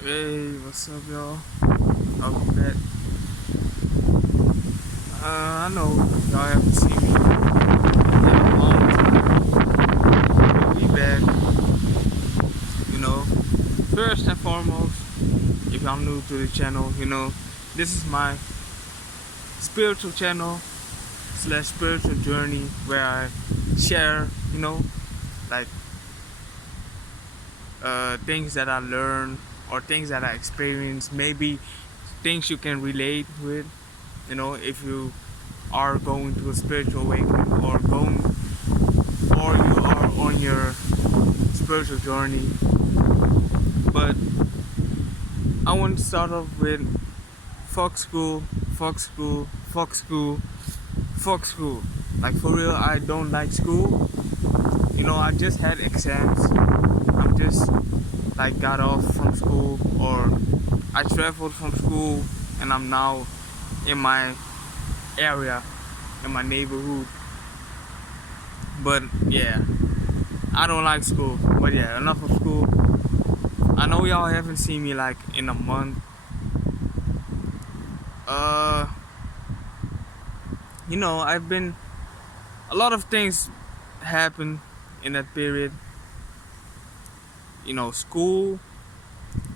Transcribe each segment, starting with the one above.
Hey, what's up, y'all? Welcome back. I know y'all haven't seen me in a long time, but we back. You know, first and foremost, if y'all new to the channel, this is my spiritual channel slash spiritual journey where I share, like things that I learn or things that I experience, maybe things you can relate with. If you are going through a spiritual awakening or you are on your spiritual journey. But I want to start off with fuck school, fuck school, fuck school, fuck school. Like, for real, I don't like school. I just had exams. I'm just like got off from school, or I traveled from school and I'm now in my area, in my neighborhood. But yeah, I don't like school. But yeah, enough of school. I know y'all haven't seen me like in a month. Uh, I've been a lot of things happen in that period. School.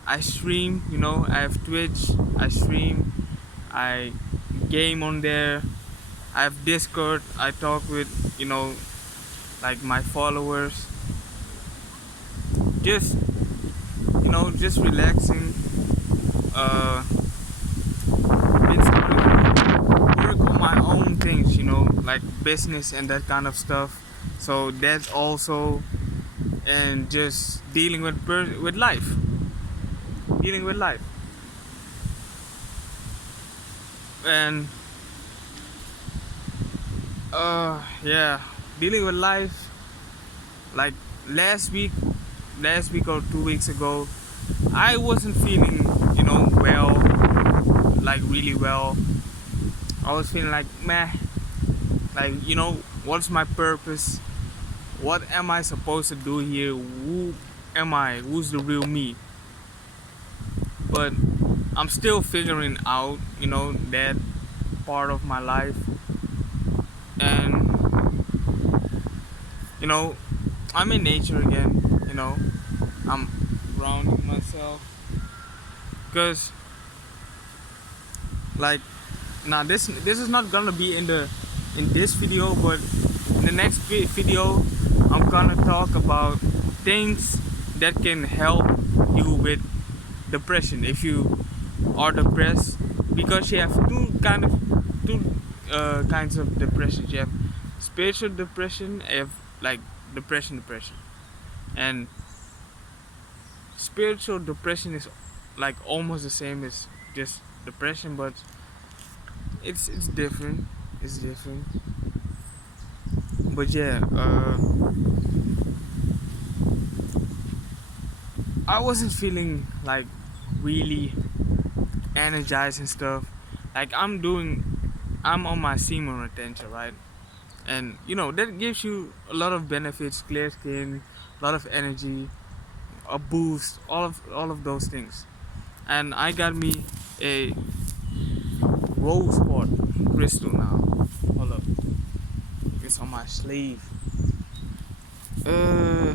I stream. I have Twitch. I stream. I game on there. I have Discord. I talk with like my followers. Just just relaxing. Been starting to work on my own things. Like business and that kind of stuff. So that's also, and just dealing with life. Dealing with life. And yeah, dealing with life. Like last week, or 2 weeks ago, I wasn't feeling well, like really well. I was feeling like meh. Like, what's my purpose? What am I supposed to do here? Who am I? Who's the real me? But I'm still figuring out that part of my life. And I'm in nature again. I'm grounding myself, because like, now this is not gonna be in this video, but in the next video I'm gonna talk about things that can help you with depression if you are depressed. Because you have two kinds of depression. You have spiritual depression, you have like depression. And spiritual depression is like almost the same as just depression, but it's different. It's different. But yeah, I wasn't feeling like really energized and stuff. Like, I'm on my semen retention, right? And that gives you a lot of benefits: clear skin, a lot of energy, a boost, all of those things. And I got me a rose quartz crystal now. Hold up, it's on my sleeve. Uh,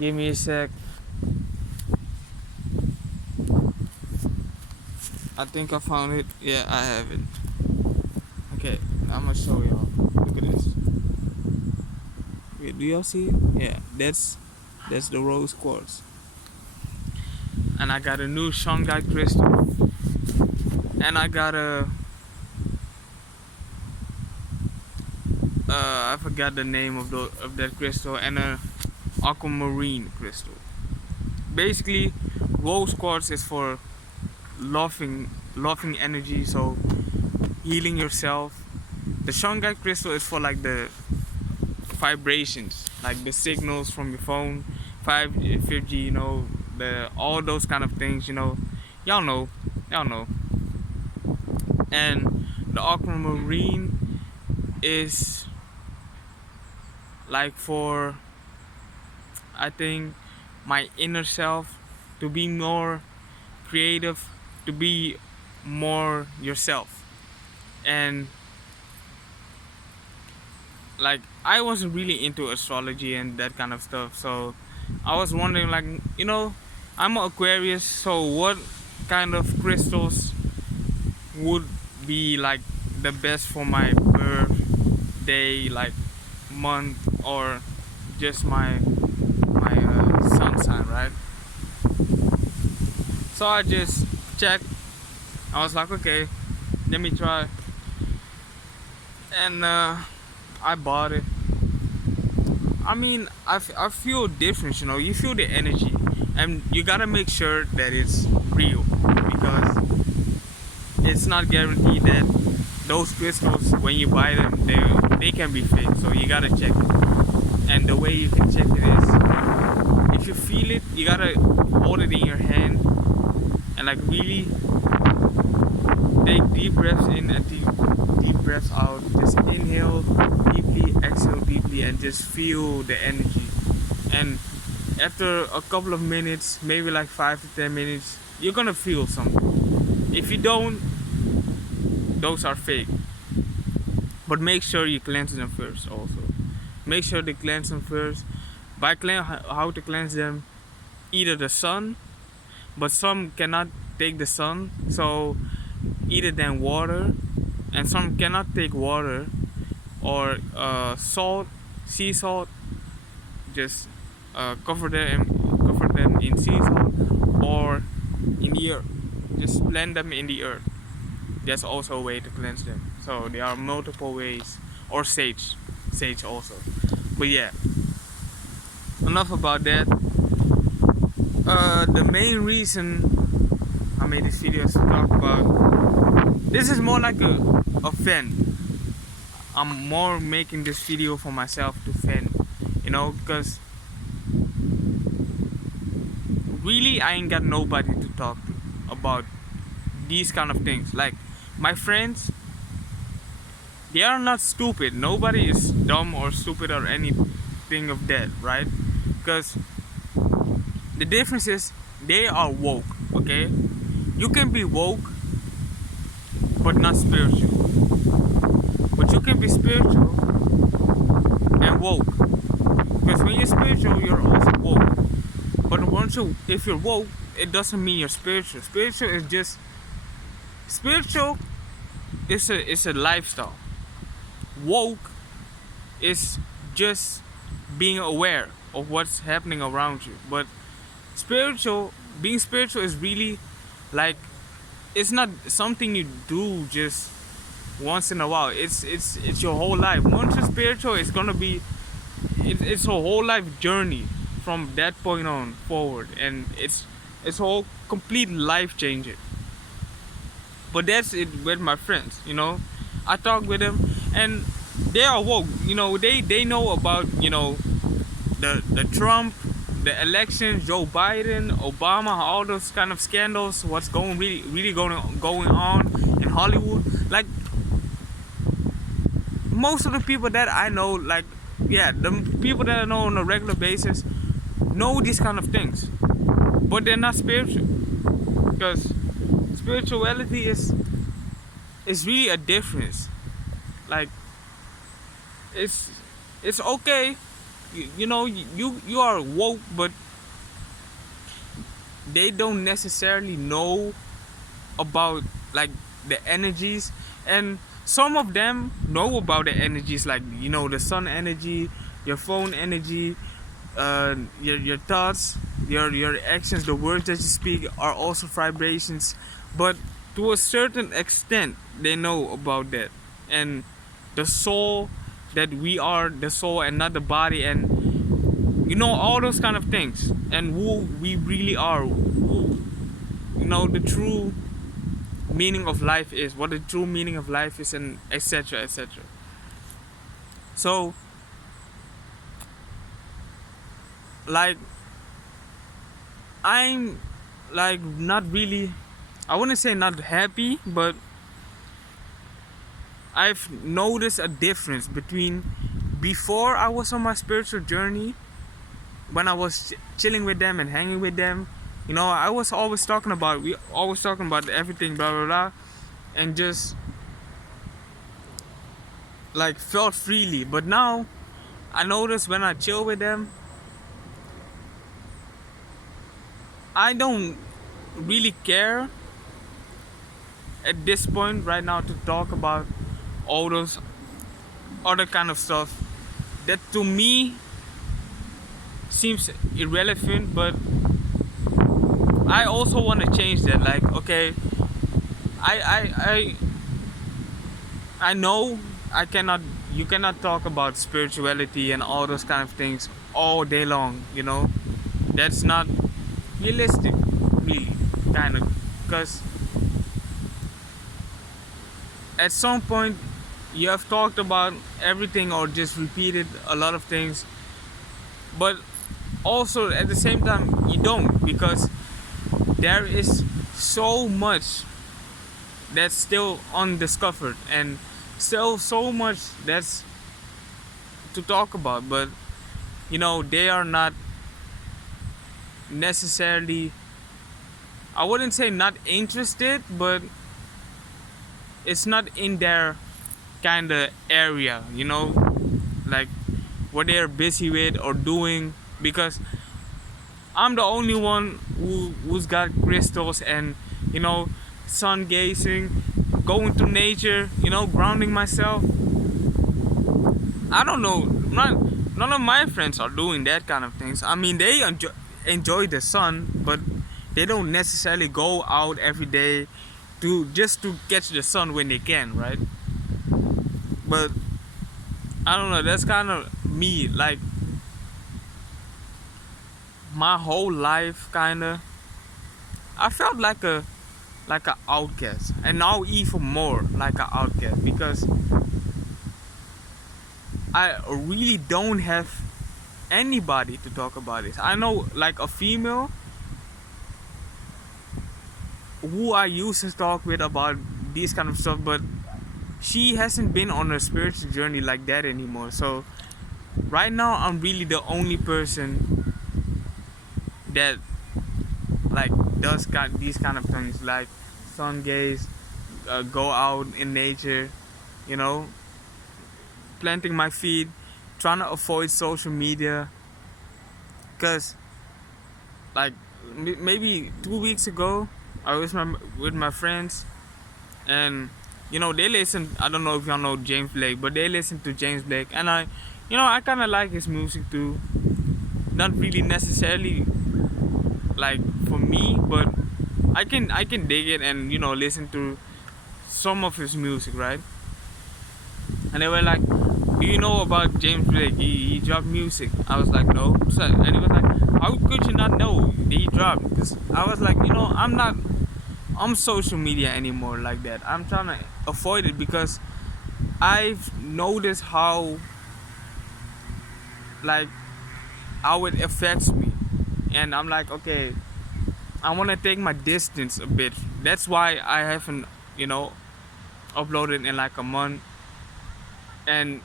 Give me a sec. I think I found it. Yeah, I have it. Okay, I'm gonna show y'all. Look at this. Wait, do y'all see it? Yeah, that's the rose quartz. And I got a new Shanghai crystal. And I got I forgot the name of that crystal, and a aquamarine crystal. Basically, rose quartz is for loving energy, so healing yourself. The Shanghai crystal is for like the vibrations, like the signals from your phone, 5G, the all those kind of things. Y'all know, y'all know. And the aquamarine is like for, I think, my inner self. to be more creative, to be more yourself. And like I wasn't really into astrology and that kind of stuff, so I was wondering, like, I'm an Aquarius, so what kind of crystals would be like the best for my birthday, like month, or just my sun sign, right? So I just checked. I was like, okay, let me try, and I bought it. I mean, I feel different, you feel the energy, and you gotta make sure that it's real, because it's not guaranteed that those crystals, when you buy them, they can be fake. So you gotta check it, and the way you can check it is, if you feel it, you gotta hold it in your hand and like really take deep breaths in and deep breaths out. Just inhale deeply, exhale deeply, and just feel the energy. And after a couple of minutes, maybe like 5 to 10 minutes, you're gonna feel something. If you don't, those are fake. But make sure you cleanse them first. Also, make sure to cleanse them first. By how to cleanse them? Either the sun, but some cannot take the sun, so either then water, and some cannot take water, or salt, sea salt. Just cover them in sea salt or in the earth. Just blend them in the earth. That's also a way to cleanse them. So there are multiple ways, or sage also. But yeah, enough about that. The main reason I made this video is to talk about. This is more like a fan. I'm more making this video for myself to fan, because really I ain't got nobody to talk to about these kind of things. Like my friends, they are not stupid. Nobody is dumb or stupid or anything of that, right? Because the difference is they are woke, okay? You can be woke but not spiritual. But you can be spiritual and woke. Because when you're spiritual, you're also woke. But if you're woke, it doesn't mean you're spiritual. Spiritual is a lifestyle. Woke is just being aware of what's happening around you. But being spiritual is really like, it's not something you do just once in a while. It's your whole life. Once you're spiritual, it's gonna be it's a whole life journey from that point on forward, and it's a whole complete life changer. But that's it with my friends. I talk with them, and they are woke. They know about the Trump, the election, Joe Biden, Obama, all those kind of scandals. What's really going on in Hollywood? Like most of the people that I know, like the people that I know on a regular basis, know these kind of things, but they're not spiritual, because spirituality is really a difference. Like it's okay, you are woke, but they don't necessarily know about like the energies. And some of them know about the energies, like the sun energy, your phone energy, your thoughts, your actions, the words that you speak are also vibrations. But to a certain extent, they know about that. And the soul, that we are the soul and not the body, and all those kind of things, and who we really are, the true meaning of life is, what the true meaning of life is, and etc, etc. So like I'm like not really, I wouldn't say not happy, but I've noticed a difference between before I was on my spiritual journey, when I was chilling with them and hanging with them, I was always talking about, we always talking about everything, blah blah blah, and just like felt freely. But now I notice when I chill with them, I don't really care at this point right now to talk about all those other kind of stuff that to me seems irrelevant. But I also want to change that. Like, okay, I I I I know I cannot you cannot talk about spirituality and all those kind of things all day long, That's not realistic, really, kind of, because at some point you have talked about everything or just repeated a lot of things, but also at the same time you don't, because there is so much that's still undiscovered and still so much that's to talk about. But they are not necessarily, I wouldn't say not interested, but it's not in their kind of area, like what they're busy with or doing, because I'm the only one who's got crystals and sun gazing, going to nature, grounding myself. I don't know, none of my friends are doing that kind of things. I mean, they enjoy the sun, but they don't necessarily go out every day to just to catch the sun when they can, right? But I don't know, that's kind of me. Like, my whole life, kind of, I felt like a outcast, and now even more like a outcast, because I really don't have anybody to talk about this. I know like a female who I used to talk with about these kind of stuff, but she hasn't been on a spiritual journey like that anymore. So right now I'm really the only person that like does these kind of things, like sun gaze, go out in nature, you know, planting my feet, trying to avoid social media, because like maybe 2 weeks ago I was with my friends, and they listen. I don't know if y'all know James Blake, but they listen to James Blake, and I kind of like his music too. Not really necessarily like for me, but I can dig it and listen to some of his music, right? And they were like, "Do you know about James Blake? He dropped music." I was like, "No." So, and he was like, "How could you not know that he dropped?" Because I was like, I'm not on social media anymore like that. I'm trying to avoid it because I've noticed like how it affects me, and I'm like, okay, I want to take my distance a bit. That's why I haven't uploaded in like a month, and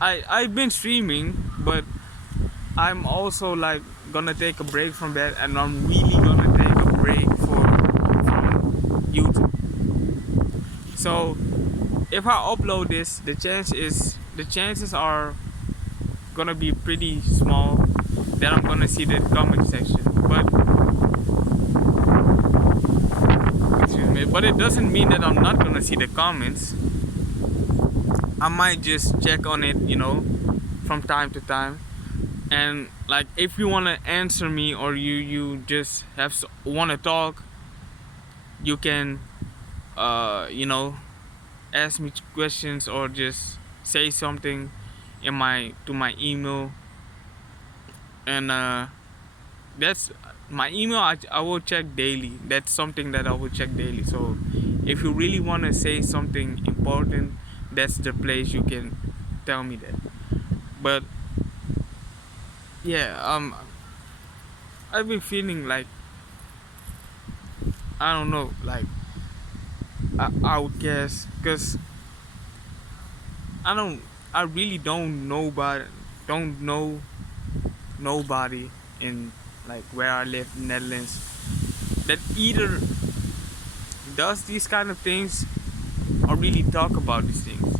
I've been streaming, but I'm also like gonna take a break from that, and I'm really gonna take a break from YouTube. So if I upload this, the chances are gonna be pretty small that I'm gonna see the comment section. But excuse me, but it doesn't mean that I'm not gonna see the comments. I might just check on it, from time to time. And like if you wanna answer me, or you just wanna talk, you can ask me questions or just say something to my email. And that's my email. I will check daily. That's something that I will check daily. So if you really want to say something important, that's the place you can tell me that. But yeah, I've been feeling like, I don't know, like outcast, because I really don't know nobody in like where I live in Netherlands, that either does these kind of things or really talk about these things.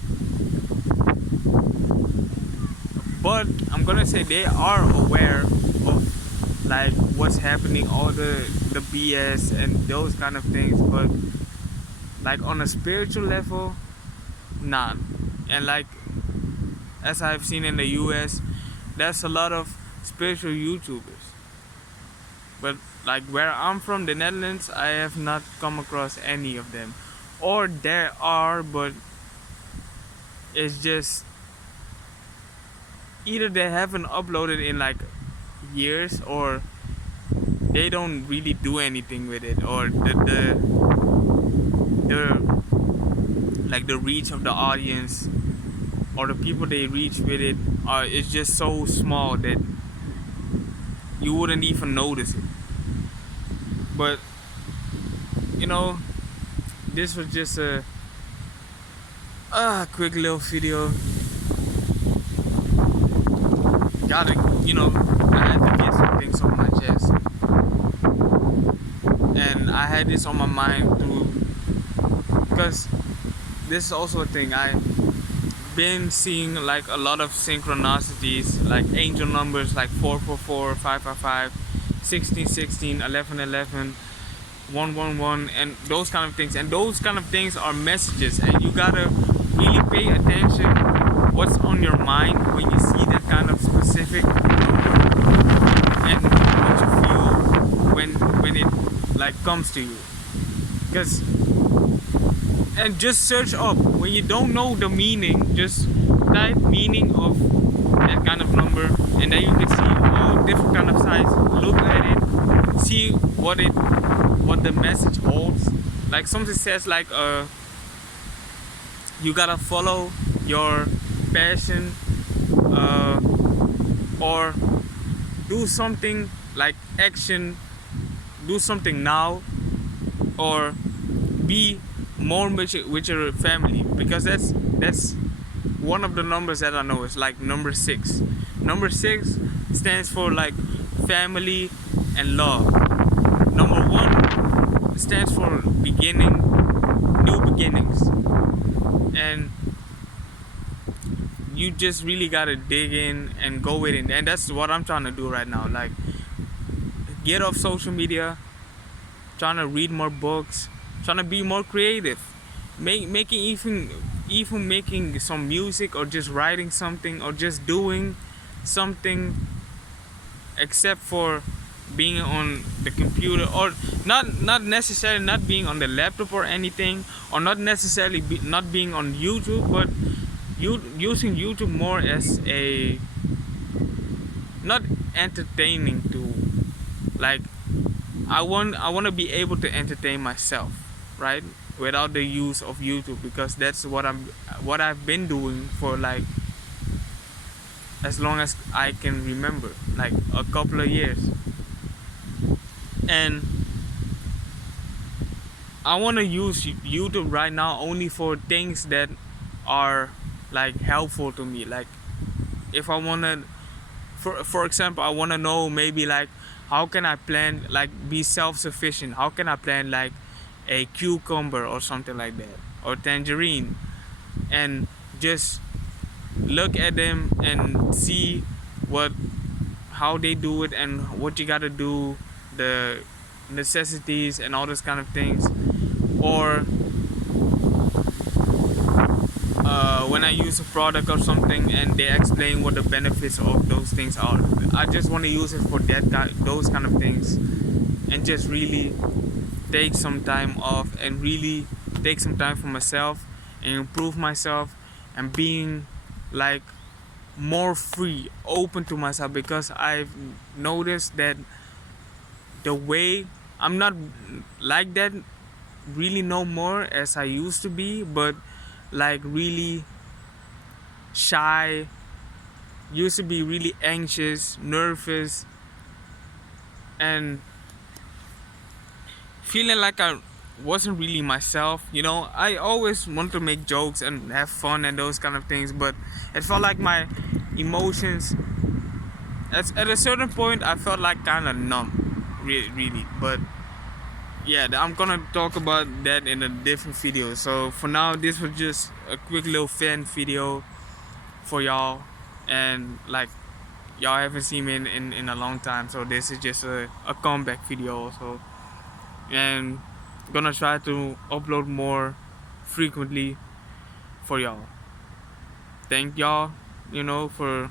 But I'm gonna say they are aware of like what's happening, all the BS and those kind of things. But like on a spiritual level, not. And like as I've seen in the US, there's a lot of spiritual YouTubers. But like where I'm from, the Netherlands, I have not come across any of them. Or there are, but it's just either they haven't uploaded in like years, or they don't really do anything with it, or the like the reach of the audience or the people they reach with it is just so small that you wouldn't even notice it. But you know, this was just a quick little video. Gotta, I had to get some things off my chest, and I had this on my mind through because this is also a thing. I've been seeing like a lot of synchronicities, like angel numbers like 444, 555, 1616, 1111, 111, and those kind of things. And those kind of things are messages, and you gotta really pay attention what's on your mind when you see that kind of specific number, and what you feel when it like comes to you. Because and just search up when you don't know the meaning, just type meaning of that kind of number, and then you can see all different kind of sides. Look at it, see what the message holds. Like something says like you gotta follow your passion, or do something like action, do something now, or be more with your family, because that's one of the numbers that I know is like number 6. Number 6 stands for like family and love. Number 1 stands for beginning, new beginnings. And you just really gotta dig in and go with it, and that's what I'm trying to do right now. Like get off social media, trying to read more books, trying to be more creative, making even making some music, or just writing something, or just doing something, except for being on the computer, or not necessarily not being on the laptop or anything, or not necessarily not being on YouTube, but using YouTube more as a not entertaining tool. Like I want to be able to entertain myself, right? Without the use of YouTube, because that's what I've been doing for like as long as I can remember, like a couple of years. And I want to use YouTube right now only for things that are like helpful to me. Like if I want to, for example, I want to know maybe like how can I plant, like be self-sufficient, how can I plant like a cucumber or something like that, or tangerine, and just look at them and see how they do it, and what you gotta do, the necessities and all those kind of things. Or when I use a product or something and they explain what the benefits of those things are, I just want to use it for those kind of things, and just really take some time off, and really take some time for myself and improve myself, and being like more free, open to myself, because I've noticed that the way I'm not like that really no more as I used to be, but like really shy, used to be really anxious, nervous, and feeling like I wasn't really myself. I always want to make jokes and have fun and those kind of things, but it felt like my emotions at a certain point I felt like kind of numb, really. But yeah, I'm gonna talk about that in a different video. So for now, this was just a quick little fan video for y'all, and like y'all haven't seen me in a long time, so this is just a comeback video also, and gonna try to upload more frequently for y'all. Thank y'all, for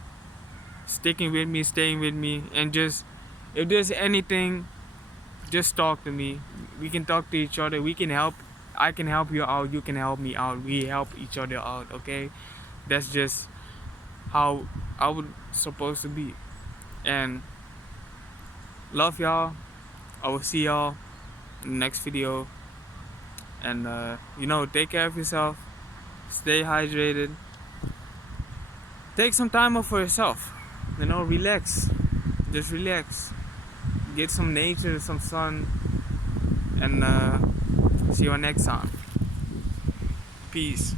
sticking with me, staying with me, and just if there's anything, just talk to me. We can talk to each other. We can help. I can help you out. You can help me out. We help each other out. Okay, that's just how I would supposed to be. And love y'all. I will see y'all in the next video. And take care of yourself. Stay hydrated. Take some time off for yourself. Relax. Just relax. Get some nature, some sun, and see you next time. Peace.